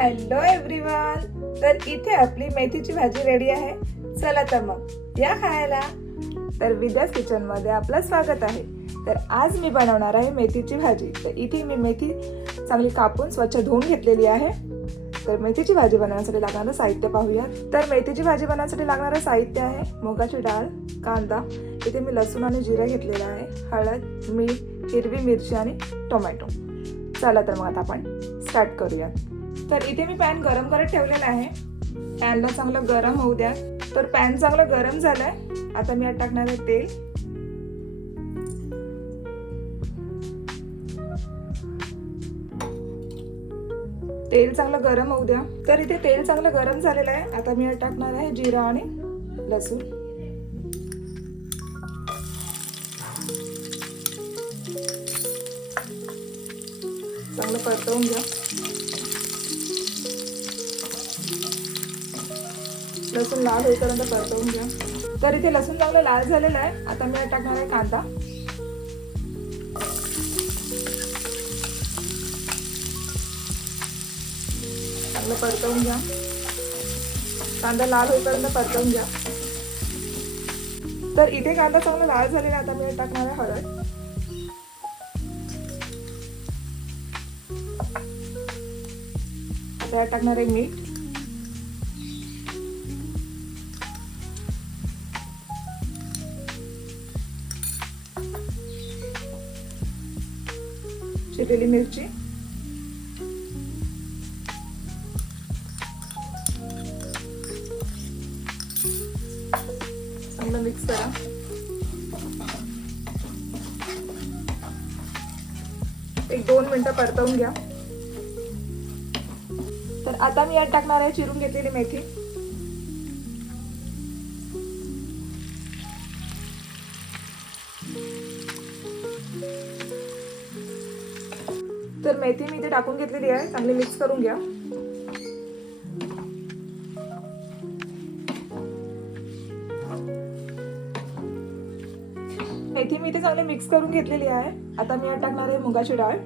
Hello everyone तर इथे आपली मेथीची भाजी रेडी आहे. चला तर मग या खायला. तर विद्यास किचनमध्ये आपलं स्वागत आहे. तर आज मी बनवणार आहे मेथीची भाजी. तर इथे मी मेथी चांगली कापून स्वच्छ धुवून घेतलेली आहे. तर मेथीची भाजी बनवण्यासाठी लागणारं साहित्य पाहूया. तर मेथीची भाजी बनवण्यासाठी लागणारं साहित्य आहे मुगाची डाळ कांदा. इथे मी लसूण आणि जिरं घेतलेलं आहे. हळद मीठ हिरवी मिरची आणि टोमॅटो. चला तर मग आता आपण स्टार्ट करूया तर इथे मी पॅन गरम करत ठेवलेला आहे. पॅनला चांगलं गरम होऊ द्या. तर पॅन चांगलं गरम झालंय. आता मी टाकणार आहे तेल. तेल चांगलं गरम होऊ द्या. तर इथे तेल चांगलं गरम झालेलं आहे. आता मी टाकणार आहे जिरा आणि लसूण. चांगलं परतवून घ्या. लसूण लाल होईपर्यंत परतवून घ्या. तर इथे लसूण चांगलं लाल झालेलं आहे. आता मी टाकणार आहे कांदा. चांगलं परतवून घ्या. कांदा लाल होईपर्यंत परतवून घ्या. तर इथे कांदा चांगला लाल झालेला आहे. आता मी टाकणार आहे हळद. आता टाकणार आहे मीठ. चिरलेली मिरची. चांगलं मिक्स करा. एक दोन मिनटं परतवून घ्या. तर आता मी यात टाकणार आहे चिरून घेतलेली मेथी. तर मेथी मी इथे टाकून घेतलेली आहे. चांगली मिक्स करून घ्या. मेथी मी इथे चांगली मिक्स करून घेतलेली आहे. आता मी यात टाकणार आहे मुगाची डाळ.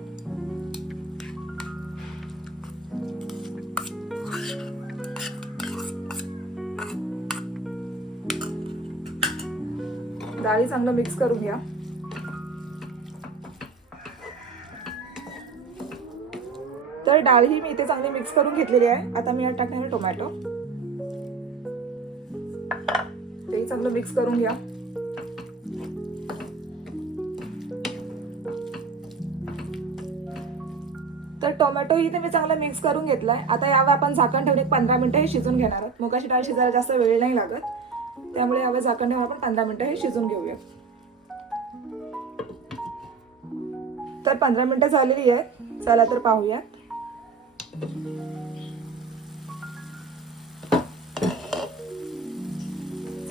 डाळी चांगलं मिक्स करून घ्या. तर डाळ ही मी इथे चांगली मिक्स करून घेतलेली आहे. आता मी यात टाकणार आहे टोमॅटो तेही चांगलं मिक्स करून घ्या. तर टोमॅटो इथे मी चांगला मिक्स करून घेतलाय. आता यावर आपण झाकण ठेवून एक पंधरा मिनिटं हे शिजून घेणार आहोत. मुगाची डाळ शिजायला जास्त वेळ नाही लागत. त्यामुळे यावर झाकण ठेवून आपण पंधरा मिनिटं हे शिजून घेऊया. तर पंधरा मिनिटं झालेली आहेत. चला तर पाहूयात.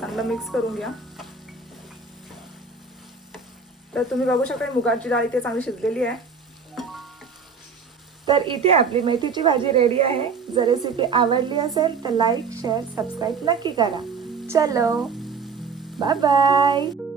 चांगलं मिक्स करून घ्या. तर तुम्ही बघू शकता मुगाची डाळ इथे चांगली शिजलेली आहे. तर इथे आपली मेथीची भाजी रेडी आहे. जर रेसिपी आवडली असेल तर लाईक शेअर सबस्क्राईब नक्की करा. चलो. Bye bye